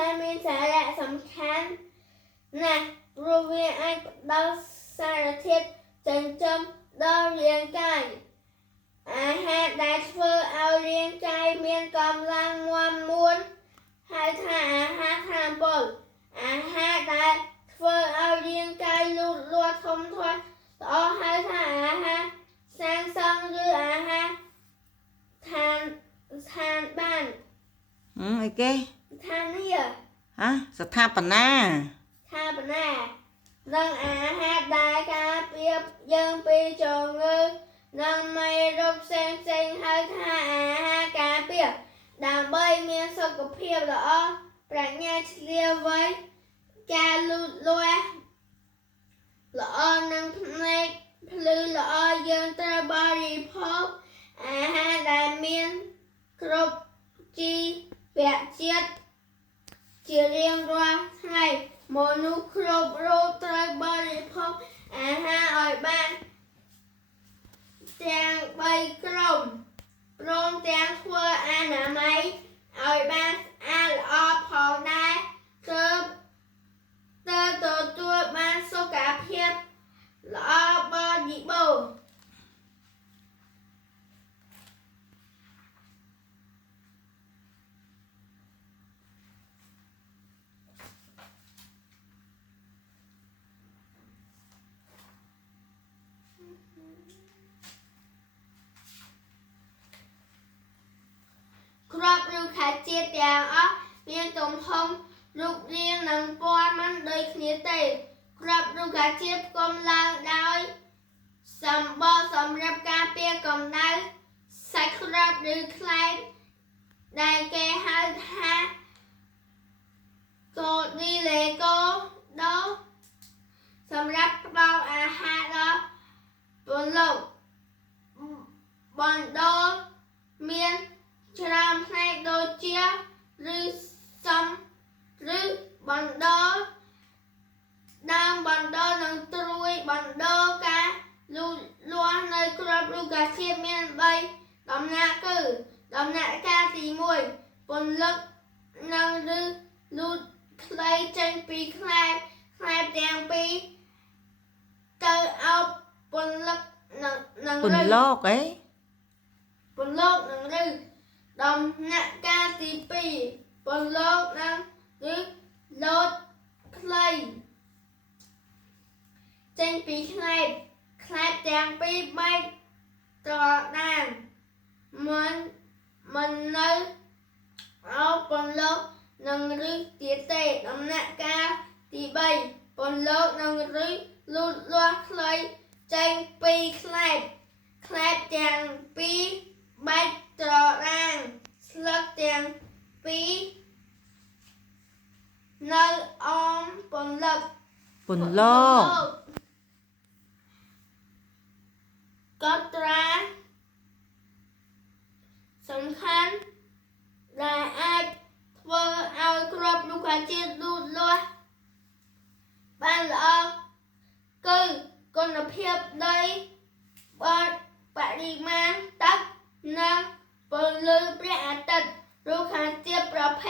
ថាមានសារៈសំខាន់ណាស់ព្រោះវាអាចផ្ដល់សារធាតុចិញ្ចឹមដល់រាងកាយអាហារដែលធ្វើឲ្យរាងកាយមានកម្លាំងមាំមួនហៅថាអាហារថាមពលអាហារដែលធ្វើឲ្យរាងកាយលូតលាស់ធំធាត់ល្អហៅថាអាហារសាងសង់ឬអាហារឋានបានអីគេឋានីយហ៎ស្ថាបនានិងអាហារដែលការពារយើងពីជំងឺនិងមេរោគផ្សេងហៅថាអាហារការពារដើម្បីមានសុខភាពល្អប្រាជ្ញាឈ្លាសវៃការលូតលាស់ល្អនិងភ្នែកភ្លឺល្អយើងត្រូវបរិភោគអាហារដែលមានគ្រប់ជីវជាតិជារៀងរាល់ថ្ងៃមនុស្សគ្រប់រូបត្រូវបរិភោគអាហារឲ្យបានទាំង3ក្រុមព្រមទាំងធ្វើអនាម័យឲ្យបានស្អាតល្អផងដែរទើបទទួលបានសុខភាពល្អបរិបូរណ៍គ្រាប់ឬខាជាតិទាំងអស់មានទំហំរូបរាងនិងពណ៌មិនដូចគ្នាទេគ្រាប់ឬខាជាតិផ្គុំឡើងដោយសម្បកសម្រាប់ការពារកម្ដៅសាច់គ្រាប់ឬខ្លែងដែលគេហៅថាកូឌីលេកូដូសម្រាប់ផ្ដល់អាហារដល់ពលកបណ្ដោមានច្រើនផ្នែកដូចជាឬបណ្ដោដើមបណ្ដោនិងត្រួយបណ្ដោការលូតលាស់នៅគ្រាប់ឬកាជាតិមាន3ដំណាក់គឺដំណាក់កាលទី1ពន្លកនិងឬលូតខ្លីចេញពីខ្លែបទាំងពីរទៅអោបពន្លកនិងពន្លកអីពន្លកនិងឬដំណាក់កាលទី2ពន្លកនិងឬលូតខ្លីចេញពីខ្លែបទាំងពីរបែកត្រដាងមិននៅអោបពន្លកនិងឬទៀតទេដំណាក់កាលទី3ពន្លកនិងឬលូតលាស់ខ្លីចេញពីខ្លែបទាំងពីរបែកត្រដាងស្លឹកទាំងពីរនៅអមពន្លកកត់ត្រាសំខាន់ដែលអាចធ្វើឲ្យគ្រាប់រុក្ខជាតិលូតលាស់បានល្អគឺគុណភាពដីបរិមាណទឹកនិងពន្លឺព្រះអាទិត្យរុក្ខជាតិប្រភេទ